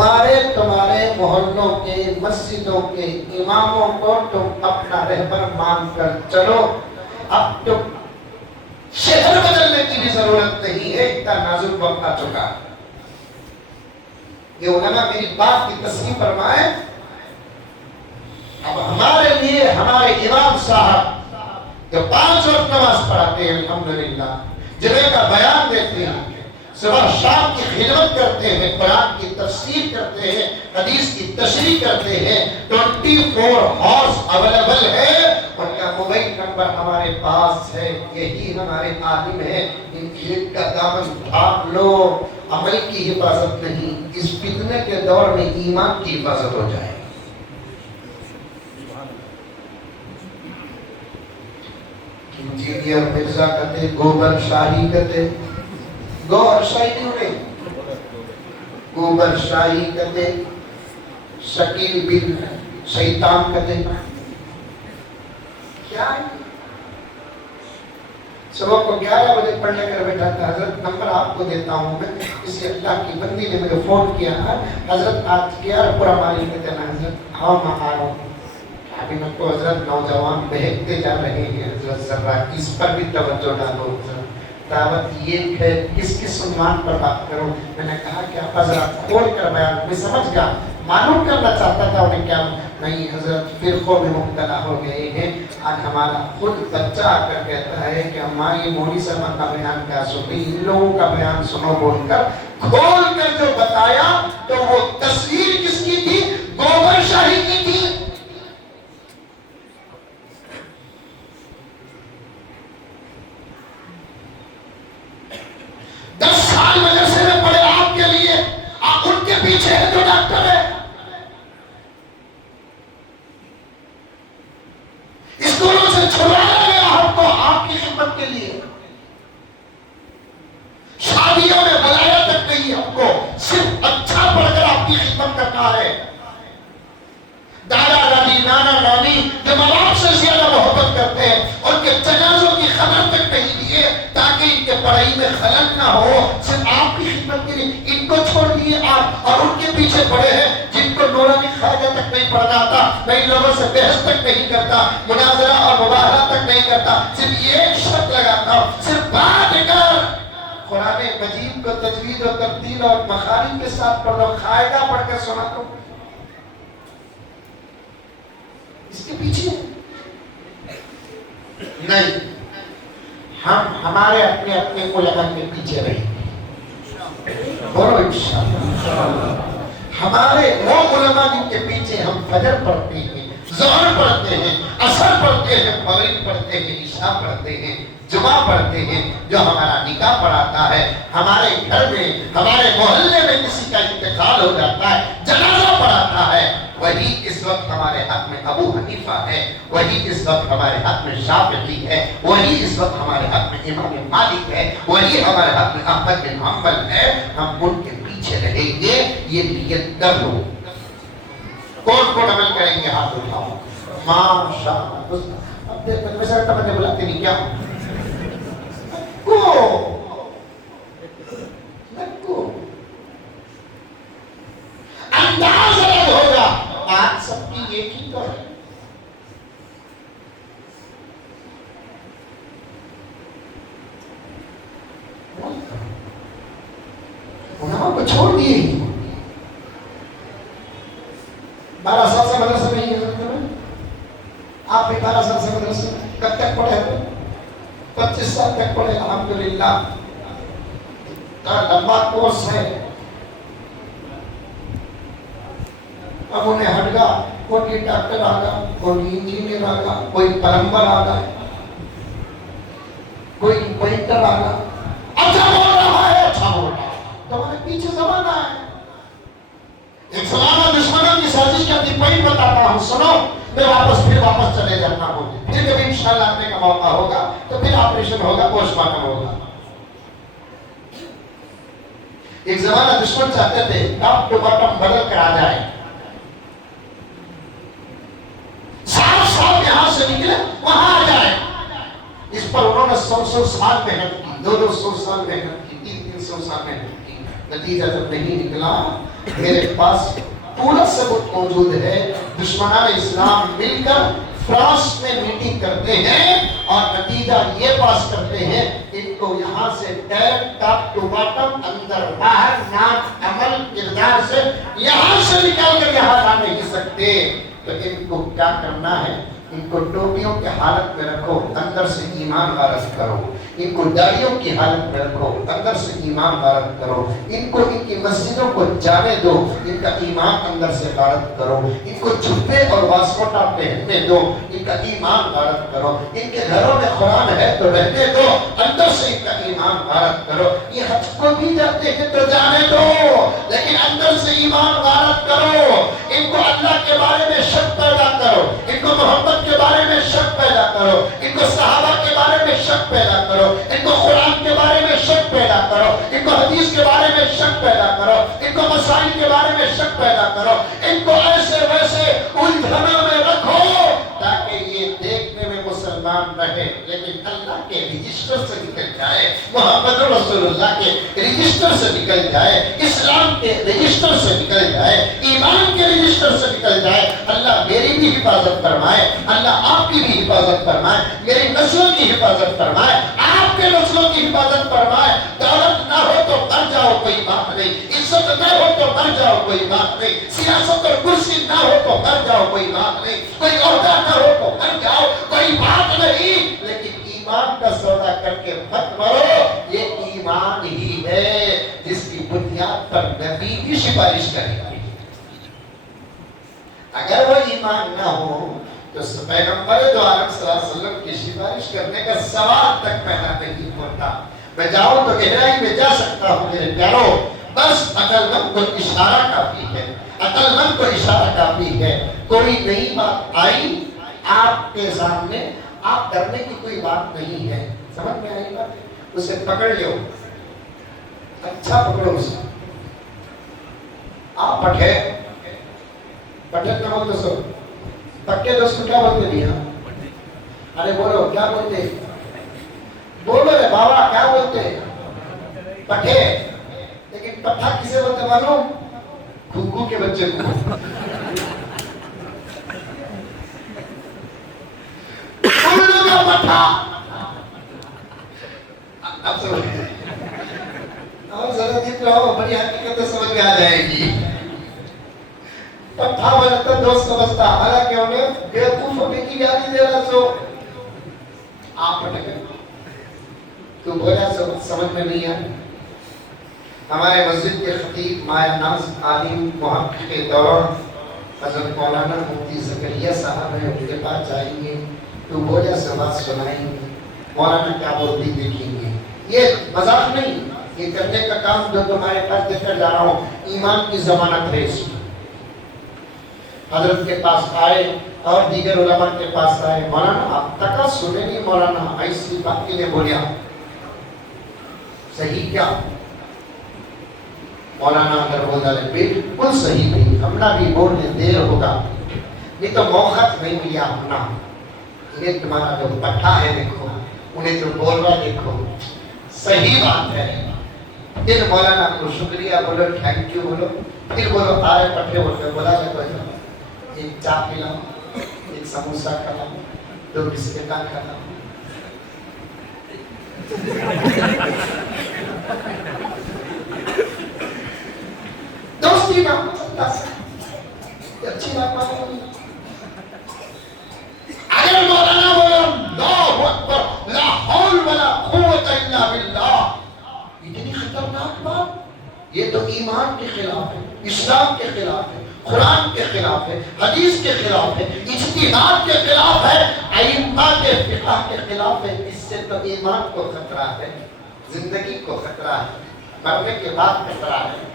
تمہارے محلوں کے مسجدوں کے اماموں کو تم اپنا رہبر مان کر چلو. اب تو شہر بدلنے کی بھی ضرورت نہیں ہے، اتنا نازک وقت آ چکا. یہ علماء میری بات کی تصحیح فرمائے. اب ہمارے لیے ہمارے امام صاحب جو 5 وقت نماز پڑھاتے ہیں الحمدللہ، جمعے کا بیان دیتے ہیں، صبح شام کی خدمت کرتے ہیں، قرآن کی تفسیر کرتے ہیں، حدیث کی تشریح کرتے ہیں، 24 ہارس اویلیبل ہے، ان کا موبائل نمبر ہمارے پاس ہے، یہی ہمارے عالم ہیں. ان کی کا دامن تھام لو. عمل کی حفاظت نہیں، اس فتنے کے دور میں ایمان کی حفاظت ہو جائے. انجینئر مرزا کہتے، گوبر شاہی کہتے، گوبر شاہی نہیں ہوئے، گوبر شاہی کہتے، شکیل بن شیطان کہتے. کیا ہے؟ صبح کو 11 بجے پڑھنے کر بیٹھا تھا. حضرت نمبر آپ کو دیتا ہوں میں. کسی اللہ کی بندی نے مجھے فون کیا ہے، حضرت آج 11 پورا مالی میں دینا. حضرت ہاں میں آ رہا ہوں. ابھی میں کو حضرت نوجوان بہکتے جا رہے ہیں. حضرت ذرا اس پر بھی توجہ ڈالو. دعوت یہ ہے، کس عنوان پر بات کروں. میں نے کہا کہ آپ حضرت کھول کر بیان. میں سمجھ گیا، معلوم کرنا چاہتا تھا انہیں کیا نہیں. حضرت فرقوں میں مبتلا ہو گئے ہیں. آج ہمارا خود بچہ آ کر کہتا ہے کہ ہماری مولی صاحبہ کا بیان کیا سنی، ان لوگوں کا بیان سنو. بول کر کھول کر جو بتایا تو وہ تصویر کس کی تھی؟ گوبر شاہی کی تھی. مدرسے میں پڑھے آپ کے لیے، آپ ان کے پیچھے ہے جو ڈاکٹر ہے. اسکولوں سے چھڑوایا گیا ہم کو آپ کی خدمت کے لیے. شادیوں میں بلایا تک نہیں ہم کو، صرف اچھا پڑھ کر آپ کی خدمت کرنا ہے. دادا دادی نانا نانی جو ماں باپ سے زیادہ محبت کرتے ہیں، ان کے جنازوں کی خبر تک نہیں دیے تاکہ ان کے پڑھائی میں خلل نہ ہو. صرف آپ کی خدمت کے لیے ان کو چھوڑ دیے آپ، اور ان کے پیچھے پڑے ہیں جن کو نورانی خواجہ تک نہیں پڑھنا آتا، میں ان لوگوں سے بحث تک نہیں کرتا، مناظرہ اور مباحثہ تک نہیں کرتا. صرف یہ ایک شرط لگاتا ہوں، صرف بات کر قرآن مجید کو تجوید و ترتیل اور مخارج کے ساتھ پڑھ دو، قاعدہ پڑھ کر سنا دو. اس کے پیچھے نہیں، ہم ہمارے اپنے علماء کے پیچھے رہیں. بولو انشاءاللہ. ہمارے وہ علماء جن کے پیچھے ہم فجر پڑھتے ہیں، ظہر پڑھتے ہیں، عصر پڑھتے ہیں، مغرب پڑھتے ہیں، عشاء پڑھتے ہیں، جمعہ پڑھتے ہیں، جو ہمارا نکاح پڑھاتا ہے، ہمارے گھر میں ہمارے محلے میں کسی کا انتقال ہو جاتا ہے، جنازہ پڑھاتا ہے، وہی اس وقت ہمارے حق میں ابو حنیفہ ہے، وہی اس وقت ہمارے حق میں شافعی ہے، وہی اس وقت ہمارے حق میں امام مالک ہے، وہی ہمارے حق میں احمد بن حنبل ہے. ہم ان کے پیچھے رہیں گے. یہ نیت کر لو. کون عمل کریں گے؟ ہاتھ اٹھاؤ. ماشاءاللہ. اب دیکھ میں سر تمہیں بلاتے نہیں کیا انداز الگ ہوگا. بات سب کی ایک ہی تو ہے. علماء کو چھوڑ دیے ہی. 12 سال سے مدرسے میں ہی ہے. آپ بھی 12 سال سے مدرسے میں کب تک پڑھے؟ 25 سال تک پڑھے. الحمدللہ کا لمبا کورس ہے. اب انہیں ہٹ گا، کوئی ڈاکٹر آ گا، کوئی انجینئر آ گا، کوئی پلمبر آ گا، کوئی پینٹر آ گا. اچھا بول رہا ہے، اچھا بول رہا ہے. تمہارے پیچھے زمانہ ہے. ایک زمانہ دشمنوں کی سازش کا پوائنٹ بتاتا ہوں، سنو. پھر واپس چلے جانا ہوگا. پھر جب انشاءاللہ آنے کا موقع ہوگا تو پھر آپریشن ہوگا، پوسٹ مارٹم ہوگا. ایک زمانہ دشمن چاہتے تھے ٹاپ ٹو باٹم بدل کر آ جائے. صاف یہاں سے نکلے وہاں آ جائے. اس پر انہوں نے 100 سال محنت کی، 200 سال محنت کی، 300 سال محنت کی. نتیجہ جب نہیں نکلا میرے پاس پورا ثبوت موجود ہے، دشمنان اسلام مل کر فرانس میں میٹنگ کرتے ہیں اور نتیجہ یہ پاس کرتے ہیں ان کو یہاں سے ڈائریکٹ ٹاپ ٹو باٹم، اندر باہر، نام عمل کردار سے یہاں سے نکال کر یہاں لا نہیں سکتے۔ تو ان کو کیا کرنا ہے؟ ان کو ٹوپیوں کی حالت میں رکھو، اندر سے ایمان غارت کرو۔ ان کو داڑیوں کی حالت میں رکھو، اندر سے ایمان غارت کرو۔ ان کو ان کی مسجدوں کو جانے دو، ان کا ایمان اندر سے غارت کرو۔ ان کو جھبے اور واسکوٹا پہننے دو، ان کا ایمان غارت کرو۔ ان کے گھروں میں قرآن ہے تو رہنے دو، اندر سے ان کا ایمان غارت کرو۔ یہ حج کو بھی جاتے ہیں تو جانے دو، لیکن اندر سے ایمان غارت کرو۔ ان کو اللہ کے بارے میں شک پیدا کرو، ان کو محبت کے بارے میں شک پیدا کرو، ان کو صحابہ کے بارے میں شک پیدا کرو، ان کو قرآن کے بارے میں شک پیدا کرو، ان کو حدیث کے بارے میں شک پیدا کرو، ان کو مسائل کے بارے میں شک پیدا کرو۔ ان کو ایسے ویسے الجھنوں میں رکھو تاکہ یہ دیکھنے میں مسلمان رہے لیکن اللہ کے رجسٹر سے نکل جائے، محمد رسول اللہ کے رجسٹر سے نکل جائے، اسلام کے رجسٹر سے نکل جائے، ایمان کے رجسٹر سے نکل جائے۔ اللہ میری بھی حفاظت فرمائے، اللہ آپ کی بھی حفاظت فرمائے، میری نسلوں کی حفاظت فرمائے، آپ کے نسلوں کی حفاظت فرمائے۔ دولت نہ ہو تو مر جاؤ کوئی بات نہیں، عزت نہ ہو تو مر جاؤ کوئی بات نہیں، سیاست اور کرسی نہ ہو تو مر جاؤ کوئی بات نہیں، کوئی عہدہ نہ ہو تو مر جاؤ کوئی بات نہیں، لیکن ایمان کا سودا کر کے مت مرو۔ یہ ایمان ہی ہے جس کی بنیاد پر نبی بھی سفارش کرے گا۔ اگر وہ ایمان نہ ہو تو پیغمبر دو عالم صلی اللہ علیہ وسلم کی سفارش کرنے کا سوال تک پیدا نہیں ہوتا۔ میں جاؤں تو گہرائی میں جا سکتا ہوں میرے پیارو، بس عقل مند کو اشارہ کافی ہے، عقل مند کو اشارہ کافی ہے۔ کوئی نئی بات آئی آپ کے سامنے، آپ ڈرنے کی کوئی بات نہیں ہے، سمجھ میں آئی بات؟ اسے پکڑ لو، اچھا پکڑو اسے۔ آپ پٹھے پٹھے کیا بولتے سو؟ پکے دوست کو کیا بولتے دیا؟ ارے بولو کیا بولتے؟ بولو رے بابا کیا بولتے؟ پٹھے۔ لیکن پٹھا کسے بولتے معلوم؟ گھگو کے بچے کو۔ بولو کا پٹھا۔ اب سمجھ گئے؟ اور ذرا دیکھ رہو بڑی حقیقت سمجھ میں آ جائے گی۔ پٹھا بنتا دوست سمجھتا، حالانکہ انہیں بیوقوف ہونے کی گالی دے رہا سو آپ پٹھے تو بولا سمجھ میں نہیں آئی۔ ہمارے مسجد کے خطیب مایہ ناز عالم محقق دور حضرت مولانا مفتی زکریا صاحب ہیں، ان کے پاس جائیں گے تو بولا سے بات سنائیں گے، مولانا کیا بولتی دیکھیں گے۔ یہ مذاق نہیں، یہ کرنے کا کام جو تمہارے پاس دیکھ کر جا رہا ہوں ایمان کی ضمانت ہے اس میں۔ حضرت کے پاس آئے اور دیگر علماء کے پاس آئے، مولانا آپ تک سنے نہیں، مولانا ایسی بات کے لیے بولیا صحیح کیا؟ مولانا اگر بولا ہے بالکل صحیح نہیں، ہمنا بھی بولنے دیر ہوگا، نہیں تو موقع نہیں ملیا ہمنا۔ انہیں تمہارا جو پٹھا ہے دیکھو، انہیں جو بول رہا دیکھو، صحیح بات ہے۔ پھر مولانا کو شکریہ بولو، تھینک یو بولو، پھر بولو آرے پٹھے بولو، بولا جائے تو ایک چاہ پلاؤ، ایک سموسہ کھلاؤ، 2 بسکٹاں کھلاؤ۔ دوستی بات چلتا ہے، اچھی بات نہیں۔ اگر مولانا بولا اللہ اکبر لا حول ولا قوت الا باللہ، اتنی خطرناک بات، یہ تو ایمان کے خلاف ہے، اسلام کے خلاف ہے، قرآن کے خلاف ہے، حدیث کے خلاف ہے، اجتہاد کے خلاف ہے، ائمہ کے فقہ کے خلاف ہے۔ اس سے تو ایمان کو خطرہ ہے، زندگی کو خطرہ ہے، مرنے کے بعد خطرہ ہے۔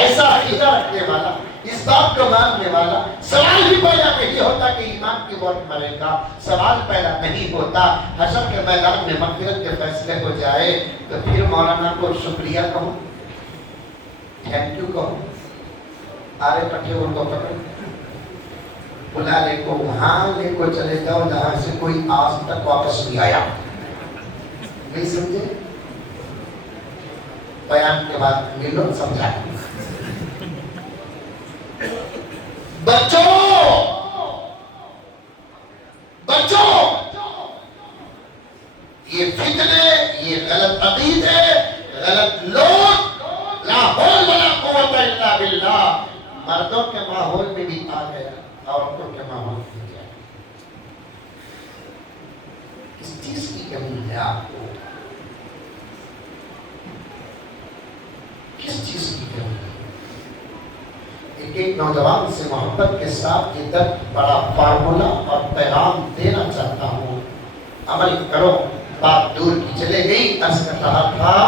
ایسا عقیدہ رکھنے والا، اس بات کو ماننے والا، سوال ہی پیدا نہیں ہوتا کہ ایمان کی موت مرے گا، سوال پیدا نہیں ہوتا حشر کے میدان میں مغفرت کے فیصلے ہو جائے تو پھر مولانا کو شکریہ کہو، تھینک یو کہو، آرے پٹھے ان کو پکڑو، بلا لے کو وہاں لے کو چلے جاؤ جہاں سے کوئی آج تک واپس نہیں آیا۔ نہیں سمجھے؟ بیان کے بعد ملو سمجھا۔ بچو بچو، یہ فتنے، یہ غلط عقیدے، غلط لوگ، لا حول ولا قوت الا باللہ، مردوں کے ماحول میں بھی آ گیا، عورتوں کے ماحول میں بھی آ گیا۔ کس چیز کی کمی ہے آپ کو؟ کس چیز کی کمی ہے؟ ایک نوجوان سے محبت کے ساتھ یہ بڑا فارمولا اور پیغام دینا چاہتا ہوں، عمل کرو۔ بات دور کی چلے گئی، عرض کر رہا تھا